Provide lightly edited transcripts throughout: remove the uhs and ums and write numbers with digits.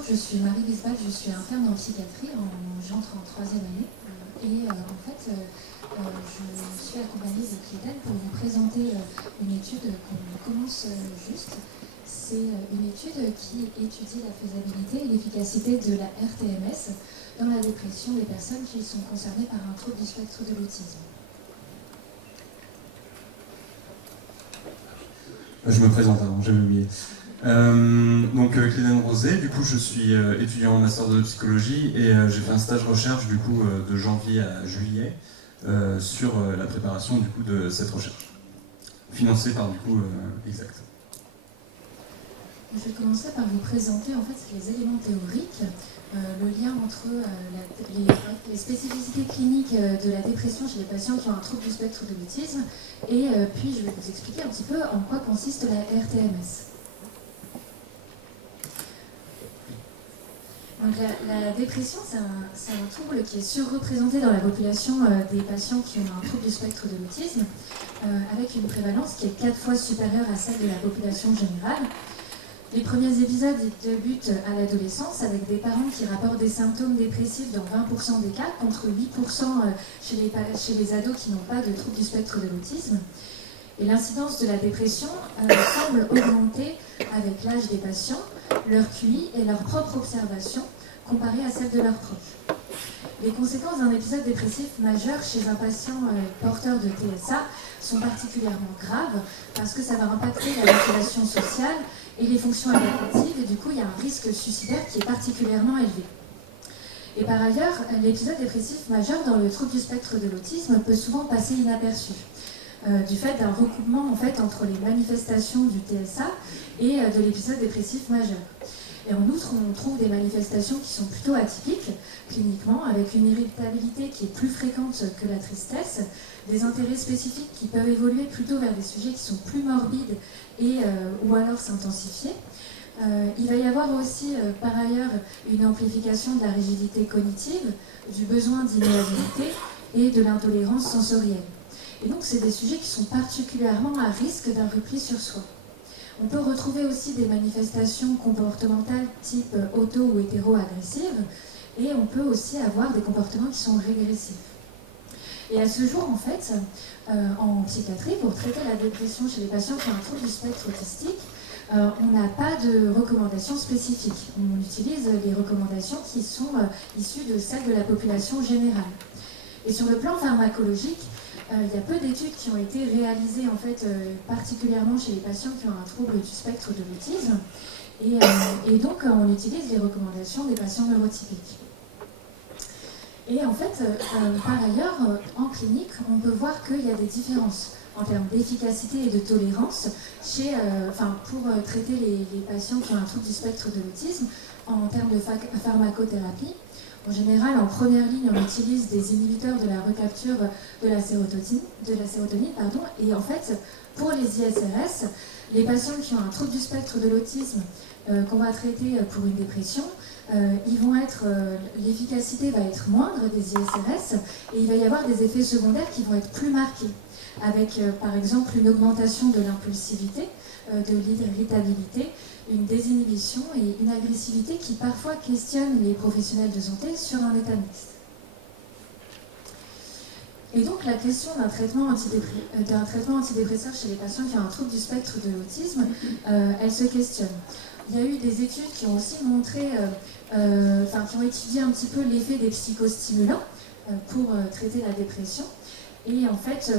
bonjour, je suis Marie Bisbal, je suis interne en psychiatrie, j'entre en 3e année. Je suis accompagnée de Cléden pour vous présenter une étude qu'on commence juste. C'est une étude qui étudie la faisabilité et l'efficacité de la rTMS dans la dépression des personnes qui sont concernées par un trouble du spectre de l'autisme. Je me présente avant, j'avais oublié. Cléden Rosé, du coup je suis étudiant en master de psychologie et j'ai fait un stage recherche du coup de janvier à juillet sur la préparation du coup de cette recherche, financée par du coup Exact. Je vais commencer par vous présenter en fait les éléments théoriques, le lien entre les spécificités cliniques de la dépression chez les patients qui ont un trouble du spectre de l'autisme et puis je vais vous expliquer un petit peu en quoi consiste la rTMS. Donc la dépression, c'est un trouble qui est surreprésenté dans la population des patients qui ont un trouble du spectre de l'autisme, avec une prévalence qui est 4 fois supérieure à celle de la population générale. Les premiers épisodes débutent à l'adolescence avec des parents qui rapportent des symptômes dépressifs dans 20% des cas, contre 8% chez les ados qui n'ont pas de trouble du spectre de l'autisme. Et l'incidence de la dépression semble augmenter avec l'âge des patients, leur QI et leur propre observation comparée à celle de leurs proches. Les conséquences d'un épisode dépressif majeur chez un patient porteur de TSA sont particulièrement graves parce que ça va impacter la motivation sociale et les fonctions adaptatives et du coup il y a un risque suicidaire qui est particulièrement élevé. Et par ailleurs, l'épisode dépressif majeur dans le trouble du spectre de l'autisme peut souvent passer inaperçu. Du fait d'un recoupement en fait, entre les manifestations du TSA et de l'épisode dépressif majeur. Et en outre, on trouve des manifestations qui sont plutôt atypiques cliniquement, avec une irritabilité qui est plus fréquente que la tristesse, des intérêts spécifiques qui peuvent évoluer plutôt vers des sujets qui sont plus morbides ou alors s'intensifier. Il va y avoir aussi, par ailleurs, une amplification de la rigidité cognitive, du besoin d'immuabilité et de l'intolérance sensorielle. Et donc, c'est des sujets qui sont particulièrement à risque d'un repli sur soi. On peut retrouver aussi des manifestations comportementales type auto- ou hétéro-agressives, et on peut aussi avoir des comportements qui sont régressifs. Et à ce jour, en fait, en psychiatrie, pour traiter la dépression chez les patients qui ont un trouble du spectre autistique, on n'a pas de recommandations spécifiques. On utilise les recommandations qui sont issues de celles de la population générale. Et sur le plan pharmacologique, il y a peu d'études qui ont été réalisées en fait, particulièrement chez les patients qui ont un trouble du spectre de l'autisme. Et donc, on utilise les recommandations des patients neurotypiques. Et en fait, par ailleurs, en clinique, on peut voir qu'il y a des différences en termes d'efficacité et de tolérance pour traiter les patients qui ont un trouble du spectre de l'autisme en termes de pharmacothérapie. En général, en première ligne, on utilise des inhibiteurs de la recapture de la sérotonine, et en fait, pour les ISRS, les patients qui ont un trouble du spectre de l'autisme qu'on va traiter pour une dépression, l'efficacité va être moindre des ISRS et il va y avoir des effets secondaires qui vont être plus marqués, avec par exemple une augmentation de l'impulsivité, de l'irritabilité, une désinhibition et une agressivité qui parfois questionnent les professionnels de santé sur un état mixte. Et donc la question d'un traitement antidépresseur chez les patients qui ont un trouble du spectre de l'autisme, elle se questionne. Il y a eu des études qui ont aussi montré, qui ont étudié un petit peu l'effet des psychostimulants pour traiter la dépression. Et en fait,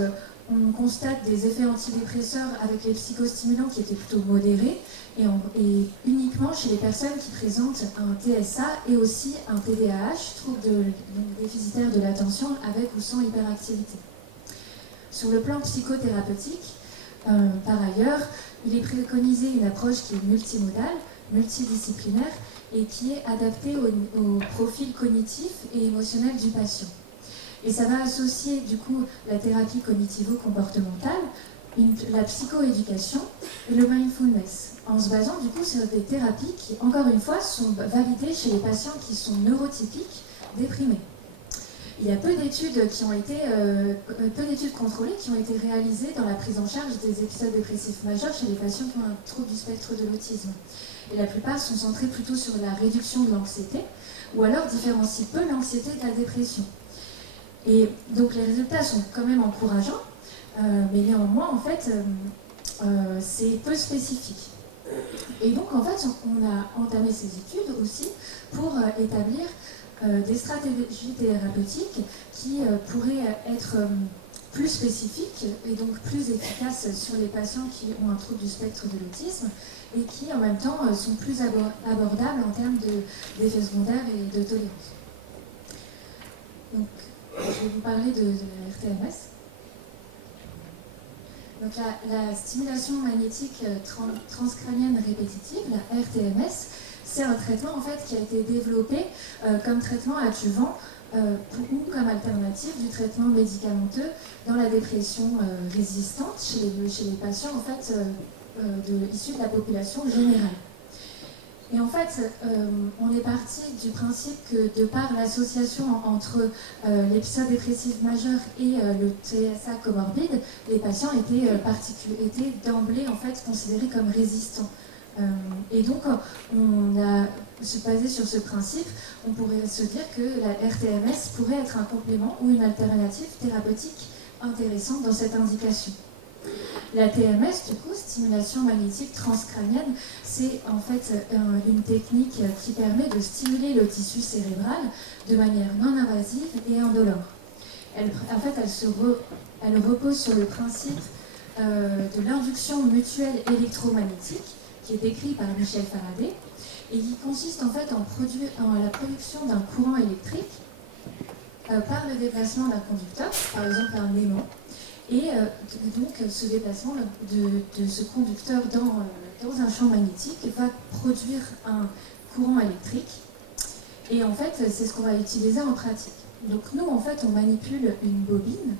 on constate des effets antidépresseurs avec les psychostimulants qui étaient plutôt modérés et uniquement chez les personnes qui présentent un TSA et aussi un TDAH, trouble déficitaire de l'attention avec ou sans hyperactivité. Sur le plan psychothérapeutique, par ailleurs, il est préconisé une approche qui est multimodale, multidisciplinaire et qui est adaptée au profil cognitif et émotionnel du patient. Et ça va associer du coup la thérapie cognitivo-comportementale, la psychoéducation et le mindfulness, en se basant du coup sur des thérapies qui, encore une fois, sont validées chez les patients qui sont neurotypiques, déprimés. Il y a peu d'études contrôlées qui ont été réalisées dans la prise en charge des épisodes dépressifs majeurs chez les patients qui ont un trouble du spectre de l'autisme. et la plupart sont centrés plutôt sur la réduction de l'anxiété, ou alors différencient peu l'anxiété de la dépression. Et donc les résultats sont quand même encourageants, mais néanmoins, en fait, c'est peu spécifique. Et donc, en fait, on a entamé ces études aussi pour établir des stratégies thérapeutiques qui pourraient être plus spécifiques et donc plus efficaces sur les patients qui ont un trouble du spectre de l'autisme et qui, en même temps, sont plus abordables en termes d'effets secondaires et de tolérance. Donc, je vais vous parler de la RTMS. Donc la stimulation magnétique transcrânienne répétitive, la RTMS, c'est un traitement en fait qui a été développé comme traitement adjuvant ou comme alternative du traitement médicamenteux dans la dépression résistante chez les patients en fait, issus de la population générale. Et en fait, on est parti du principe que de par l'association entre l'épisode dépressif majeur et le TSA comorbide, les patients étaient d'emblée en fait considérés comme résistants. Et donc, on a se basé sur ce principe, on pourrait se dire que la RTMS pourrait être un complément ou une alternative thérapeutique intéressante dans cette indication. La TMS, du coup, stimulation magnétique transcrânienne, c'est en fait une technique qui permet de stimuler le tissu cérébral de manière non invasive et indolore. Elle repose sur le principe de l'induction mutuelle électromagnétique, qui est décrit par Michel Faraday, et qui consiste en fait en la production d'un courant électrique par le déplacement d'un conducteur, par exemple un aimant. Et donc ce déplacement de ce conducteur dans un champ magnétique va produire un courant électrique. Et en fait, c'est ce qu'on va utiliser en pratique. Donc nous, en fait, on manipule une bobine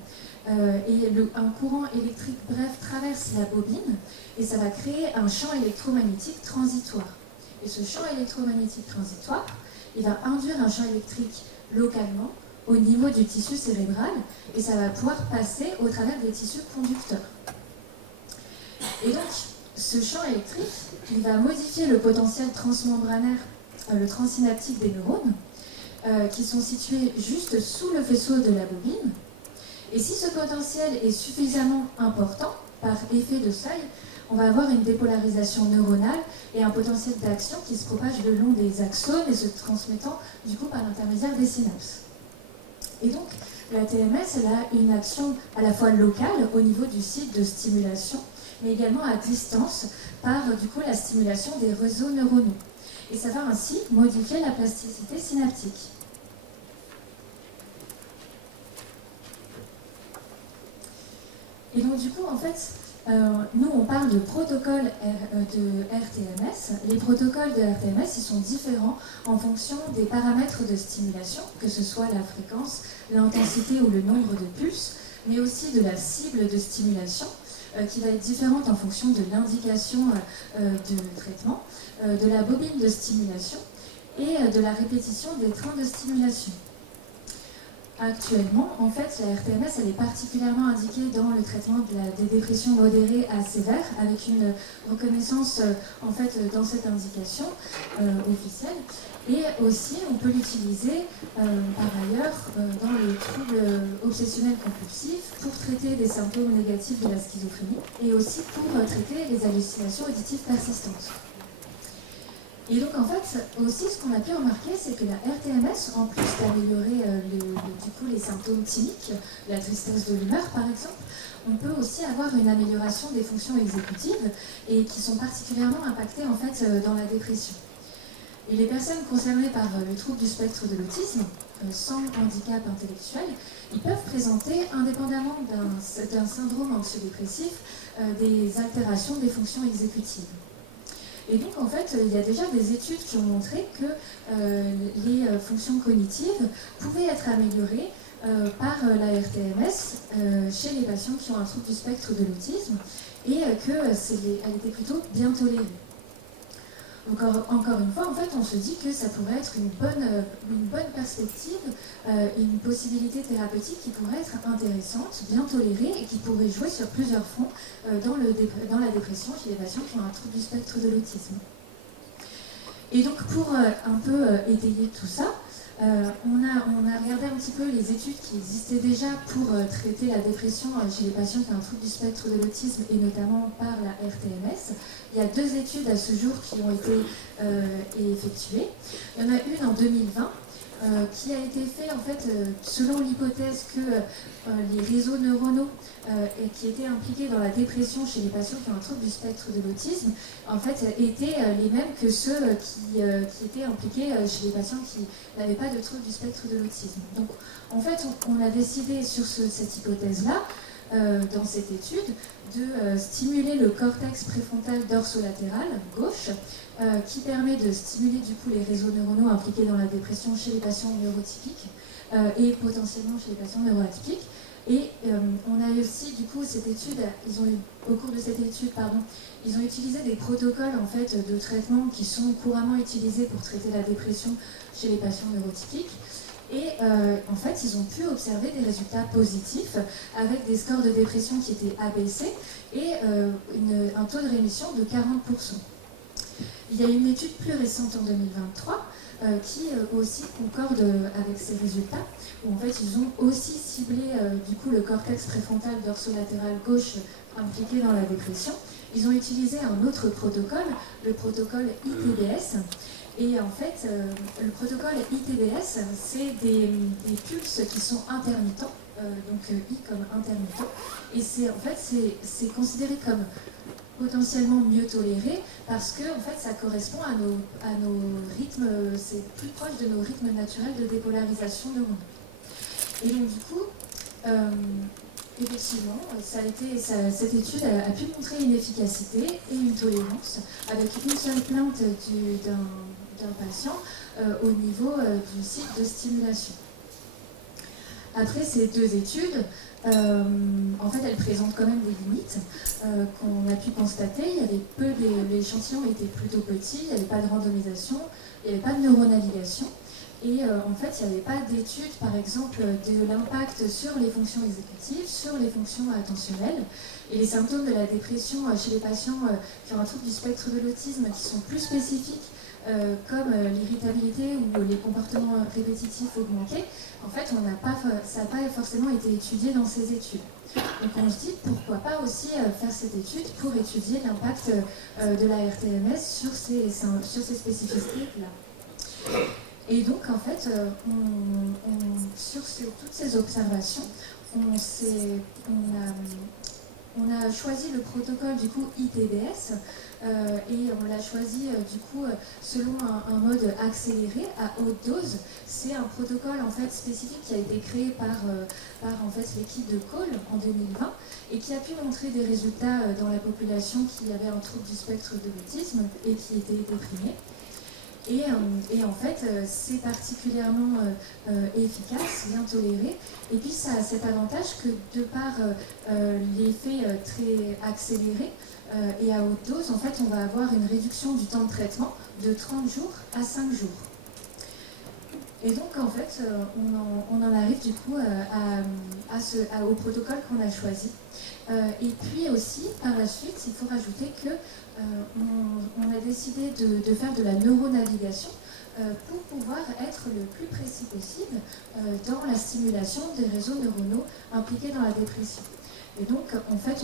et un courant électrique bref traverse la bobine et ça va créer un champ électromagnétique transitoire. Et ce champ électromagnétique transitoire, il va induire un champ électrique localement au niveau du tissu cérébral et ça va pouvoir passer au travers des tissus conducteurs. Et donc, ce champ électrique, il va modifier le potentiel transmembranaire, le transsynaptique des neurones, qui sont situés juste sous le faisceau de la bobine. Et si ce potentiel est suffisamment important, par effet de seuil, on va avoir une dépolarisation neuronale et un potentiel d'action qui se propage le long des axones et se transmettant du coup par l'intermédiaire des synapses. Et donc, la TMS, elle a une action à la fois locale au niveau du site de stimulation, mais également à distance par du coup la stimulation des réseaux neuronaux. Et ça va ainsi modifier la plasticité synaptique. Et donc du coup, en fait, nous on parle de protocole de RTMS. Les protocoles de RTMS, ils sont différents en fonction des paramètres de stimulation, que ce soit la fréquence, l'intensité ou le nombre de pulses, mais aussi de la cible de stimulation, qui va être différente en fonction de l'indication de traitement, de la bobine de stimulation et de la répétition des trains de stimulation. Actuellement, en fait, la RTMS, elle est particulièrement indiquée dans le traitement des dépressions modérées à sévères, avec une reconnaissance en fait dans cette indication officielle. Et aussi, on peut l'utiliser par ailleurs dans les troubles obsessionnels compulsifs pour traiter des symptômes négatifs de la schizophrénie et aussi pour traiter les hallucinations auditives persistantes. Et donc en fait, aussi ce qu'on a pu remarquer, c'est que la RTMS, en plus d'améliorer du coup les symptômes typiques, la tristesse de l'humeur par exemple, on peut aussi avoir une amélioration des fonctions exécutives et qui sont particulièrement impactées en fait dans la dépression. Et les personnes concernées par le trouble du spectre de l'autisme, sans handicap intellectuel, ils peuvent présenter, indépendamment d'un syndrome anxio-dépressif, des altérations des fonctions exécutives. Et donc, en fait, il y a déjà des études qui ont montré que les fonctions cognitives pouvaient être améliorées par la RTMS chez les patients qui ont un trouble du spectre de l'autisme et qu'elle était plutôt bien tolérée. Donc, encore une fois, en fait, on se dit que ça pourrait être une bonne perspective, une possibilité thérapeutique qui pourrait être intéressante, bien tolérée et qui pourrait jouer sur plusieurs fronts dans la dépression chez les patients qui ont un trouble du spectre de l'autisme. Et donc pour un peu étayer tout ça, on a regardé un petit peu les études qui existaient déjà pour traiter la dépression chez les patients qui ont un trouble du spectre de l'autisme et notamment par la RTMS. Il y a 2 études à ce jour qui ont été effectuées. Il y en a une en 2020 qui a été faite en fait selon l'hypothèse que les réseaux neuronaux qui étaient impliqués dans la dépression chez les patients qui ont un trouble du spectre de l'autisme en fait étaient les mêmes que ceux qui étaient impliqués chez les patients qui n'avaient pas de trouble du spectre de l'autisme. Donc en fait on a décidé sur cette hypothèse-là dans cette étude de stimuler le cortex préfrontal dorsolatéral gauche qui permet de stimuler du coup les réseaux neuronaux impliqués dans la dépression chez les patients neurotypiques et potentiellement chez les patients neuroatypiques. Et on a aussi du coup cette étude, au cours de cette étude, ils ont utilisé des protocoles en fait de traitement qui sont couramment utilisés pour traiter la dépression chez les patients neurotypiques. Et en fait, ils ont pu observer des résultats positifs avec des scores de dépression qui étaient abaissés et un taux de rémission de 40%. Il y a une étude plus récente en 2023 qui aussi concorde avec ces résultats, où en fait ils ont aussi ciblé du coup le cortex préfrontal dorsolatéral gauche impliqué dans la dépression. Ils ont utilisé un autre protocole, le protocole ITBS. Et en fait, le protocole ITBS, c'est des pulses qui sont intermittents, donc I comme intermittent. Et c'est considéré comme potentiellement mieux toléré parce que en fait, ça correspond à nos rythmes, c'est plus proche de nos rythmes naturels de dépolarisation neuronale. Et donc du coup, effectivement, cette étude a pu montrer une efficacité et une tolérance avec une seule plainte d'un patient au niveau du site de stimulation. Après ces 2 études, en fait, elles présentent quand même des limites qu'on a pu constater. L'échantillon était plutôt petit, il n'y avait pas de randomisation, il n'y avait pas de neuronavigation. Et en fait, il n'y avait pas d'études, par exemple, de l'impact sur les fonctions exécutives, sur les fonctions attentionnelles. Et les symptômes de la dépression chez les patients qui ont un trouble du spectre de l'autisme qui sont plus spécifiques, comme l'irritabilité ou les comportements répétitifs augmentés, en fait, ça n'a pas forcément été étudié dans ces études. Donc on se dit pourquoi pas aussi faire cette étude pour étudier l'impact de la RTMS sur ces spécificités-là. Et donc en fait, sur toutes ces observations, on a choisi le protocole du coup ITBS et on l'a choisi du coup selon un mode accéléré à haute dose. C'est un protocole en fait spécifique qui a été créé par en fait l'équipe de Cole en 2020 et qui a pu montrer des résultats dans la population qui avait un trouble du spectre de l'autisme et qui était déprimée. Et en fait, c'est particulièrement efficace, bien toléré. Et puis, ça a cet avantage que, de par l'effet très accéléré et à haute dose, en fait, on va avoir une réduction du temps de traitement de 30 jours à 5 jours. Et donc, en fait, on en arrive du coup au protocole qu'on a choisi. Et puis aussi, par la suite, il faut rajouter que on a décidé de faire de la neuronavigation pour pouvoir être le plus précis possible dans la stimulation des réseaux neuronaux impliqués dans la dépression. Et donc, en fait,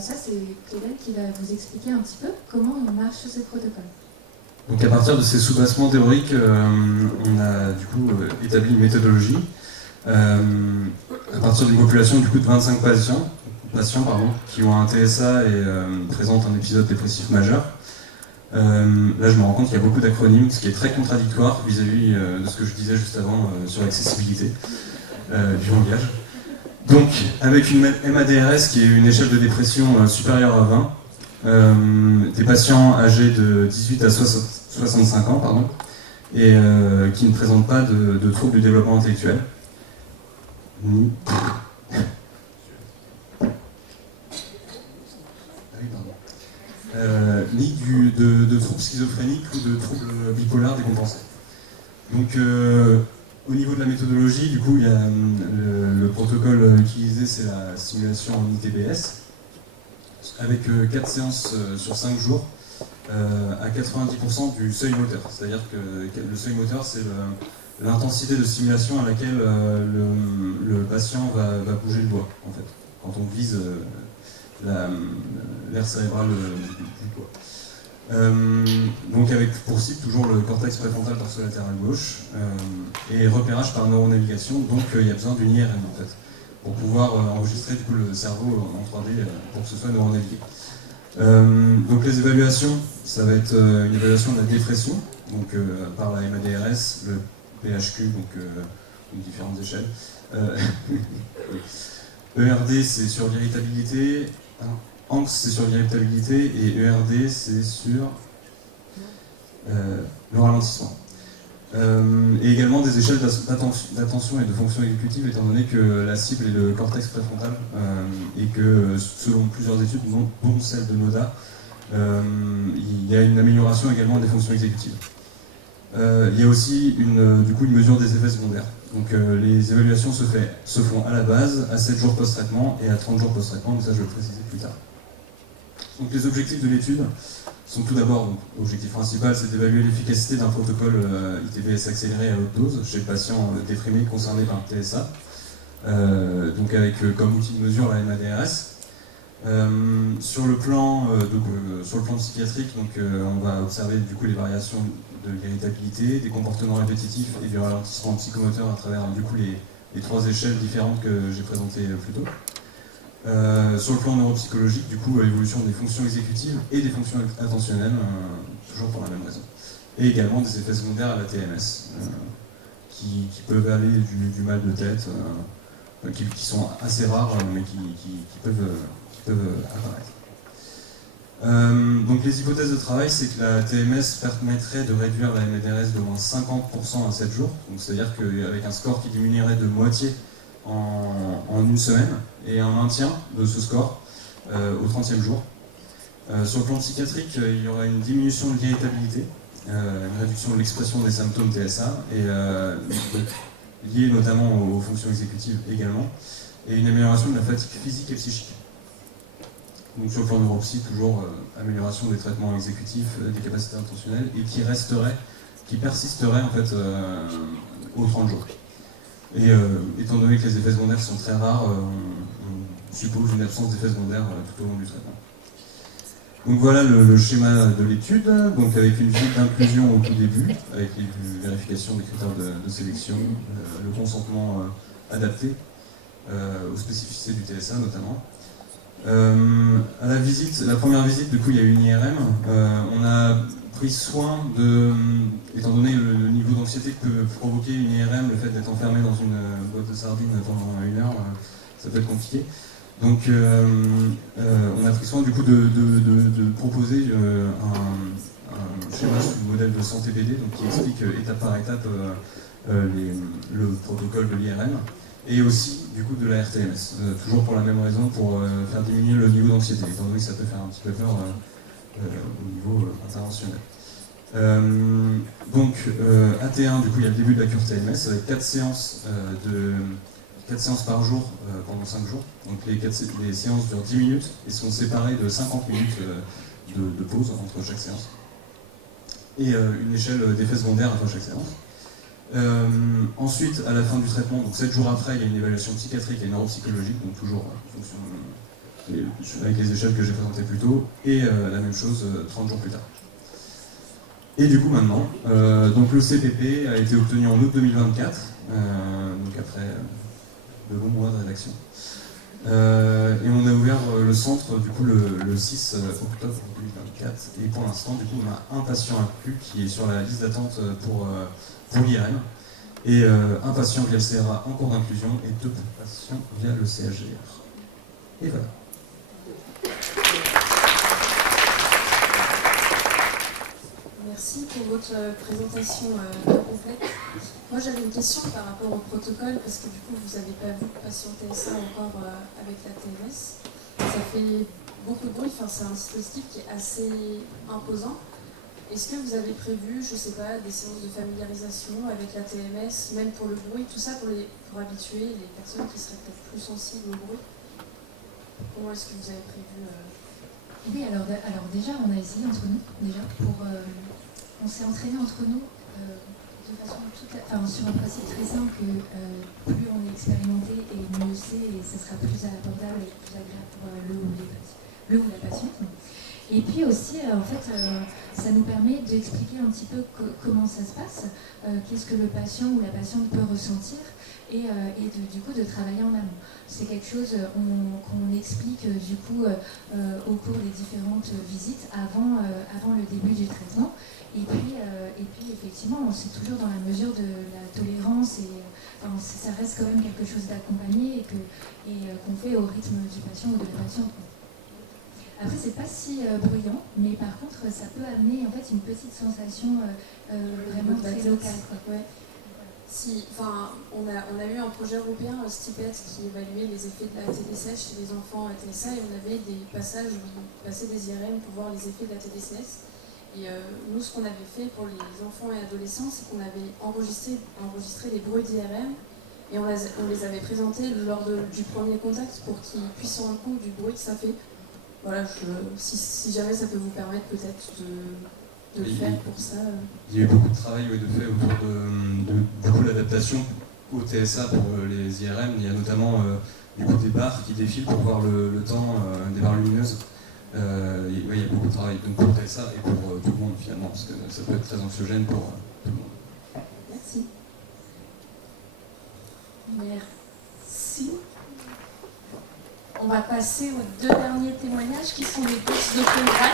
ça c'est Clément qui va vous expliquer un petit peu comment marche ce protocole. Donc à partir de ces soubassements théoriques, on a du coup établi une méthodologie à partir d'une population du coup de 25 patients qui ont un TSA et présentent un épisode dépressif majeur. Là, je me rends compte qu'il y a beaucoup d'acronymes, ce qui est très contradictoire vis-à-vis de ce que je disais juste avant sur l'accessibilité du langage. Donc, avec une MADRS qui est une échelle de dépression supérieure à 20, des patients âgés de 18 à 65 ans, et qui ne présentent pas de troubles du développement intellectuel, ni de troubles schizophréniques ou de troubles bipolaires décompensés. Donc, au niveau de la méthodologie, du coup, il y a le protocole utilisé, c'est la stimulation en ITBS, avec 4 séances sur 5 jours, à 90% du seuil moteur. C'est-à-dire que le seuil moteur, c'est l'intensité de stimulation à laquelle le patient va bouger le doigt, en fait, quand on vise l'aire cérébrale du doigt. Donc avec pour cible toujours le cortex préfrontal dorsolatéral gauche et repérage par neuronavigation, donc il y a besoin d'une IRM en fait, pour pouvoir enregistrer du coup, le cerveau en 3D pour que ce soit neuronavigué. Donc les évaluations, ça va être une évaluation de la dépression, donc par la MADRS, le PHQ, donc différentes échelles. ERD c'est sur l'irritabilité, ANX c'est sur l'irritabilité et ERD c'est sur le ralentissement. Et également des échelles d'attention et de fonction exécutive, étant donné que la cible est le cortex préfrontal et que selon plusieurs études, dont celle de NODA, il y a une amélioration également des fonctions exécutives. Il y a aussi du coup, une mesure des effets secondaires. Donc les évaluations se font à la base, à 7 jours post-traitement et à 30 jours post-traitement, mais ça je vais le préciser plus tard. Donc les objectifs de l'étude sont tout d'abord, l'objectif principal, c'est d'évaluer l'efficacité d'un protocole ITBS accéléré à haute dose chez le patient déprimé concerné par le TSA, donc avec comme outil de mesure la MADRS. Sur le plan psychiatrique, donc, on va observer du coup les variations de l'irritabilité, des comportements répétitifs et du ralentissement psychomoteur à travers du coup les 3 échelles différentes que j'ai présentées plus tôt. Sur le plan neuropsychologique, du coup, l'évolution des fonctions exécutives et des fonctions attentionnelles, toujours pour la même raison. Et également des effets secondaires à la TMS, qui peuvent aller du mal de tête, qui sont assez rares, mais qui peuvent apparaître. Donc les hypothèses de travail, c'est que la TMS permettrait de réduire la MADRS d'au moins 50% à 7 jours, c'est-à-dire qu'avec un score qui diminuerait de moitié en une semaine, et un maintien de ce score au 30e jour. Sur le plan psychiatrique, il y aura une diminution de l'irritabilité, une réduction de l'expression des symptômes TSA, et liée notamment aux fonctions exécutives également, et une amélioration de la fatigue physique et psychique. Donc sur le plan neuropsy, toujours amélioration des traitements exécutifs, des capacités intentionnelles, et qui persisterait en fait aux 30 jours. Et étant donné que les effets secondaires sont très rares, on suppose une absence d'effets secondaires tout au long du traitement. Donc voilà le schéma de l'étude, donc avec une visite d'inclusion au tout début, avec les vérifications des critères de sélection, le consentement adapté aux spécificités du TSA notamment. À la première visite, du coup, il y a eu une IRM. On a pris soin étant donné le niveau d'anxiété que peut provoquer une IRM, le fait d'être enfermé dans une boîte de sardines pendant 1 heure, ça peut être compliqué. Donc on a pris soin du coup de proposer un schéma sous le modèle de santé BD, donc qui explique étape par étape le protocole de l'IRM. Et aussi du coup de la RTMS, toujours pour la même raison, pour faire diminuer le niveau d'anxiété, étant donné que ça peut faire un petit peu peur au niveau interventionnel. Donc AT1, du coup il y a le début de la cure TMS avec 4 séances par jour pendant 5 jours. Donc les séances durent 10 minutes et sont séparées de 50 minutes de pause entre chaque séance. Et une échelle d'effets secondaires après chaque séance. Ensuite, à la fin du traitement, donc 7 jours après, il y a une évaluation psychiatrique et neuropsychologique, donc toujours avec les échelles que j'ai présentées plus tôt, et la même chose 30 jours plus tard. Et du coup maintenant, donc le CPP a été obtenu en août 2024, donc après de longs mois de rédaction. Et on a ouvert le centre du coup le 6 octobre 2024, et pour l'instant du coup on a un patient inclus qui est sur la liste d'attente pour l'IRM, et un patient via le CRA en cours d'inclusion et 2 patients via le CHGR. Et voilà. Merci pour votre présentation complète. Moi j'avais une question par rapport au protocole, parce que du coup vous n'avez pas vu patienter ça encore avec la TMS. Ça fait beaucoup de bruit, enfin, c'est un dispositif qui est assez imposant. Est-ce que vous avez prévu, je ne sais pas, des séances de familiarisation avec la TMS, même pour le bruit, tout ça pour habituer les personnes qui seraient peut-être plus sensibles au bruit? Comment est-ce que vous avez prévu Oui, alors déjà, on a essayé entre nous, on s'est entraîné entre nous de façon sur un principe très simple que plus on est expérimenté et mieux c'est, et ça sera plus abordable et plus agréable pour le ou la patiente. Et puis aussi, ça nous permet d'expliquer un petit peu comment ça se passe, qu'est-ce que le patient ou la patiente peut ressentir, et du coup de travailler en amont. C'est quelque chose qu'on explique du coup au cours des différentes visites avant le début du traitement. Et puis effectivement, c'est toujours dans la mesure de la tolérance et ça reste quand même quelque chose d'accompagné et qu'on fait au rythme du patient ou de la patiente. Après, c'est pas si bruyant, mais par contre, ça peut amener en fait une petite sensation vraiment très locale. Ouais. On a eu un projet européen, STIPET, qui évaluait les effets de la TDCH chez les enfants à TSA, et on avait des passages où on passait des IRM pour voir les effets de la TDCS. Et nous, ce qu'on avait fait pour les enfants et adolescents, c'est qu'on avait enregistré les bruits d'IRM et on les avait présentés lors du premier contact pour qu'ils puissent se rendre compte du bruit que ça fait. Voilà, si jamais ça peut vous permettre peut-être de le faire pour ça. Il y a eu beaucoup de travail de fait autour de l'adaptation au TSA pour les IRM. Il y a notamment des barres qui défilent pour voir le temps, des barres lumineuses. Il y a beaucoup de travail donc pour TSA et pour tout le monde finalement, parce que ça peut être très anxiogène pour tout le monde. Merci. Merci. On va passer aux 2 derniers témoignages qui sont des bourses de congrès.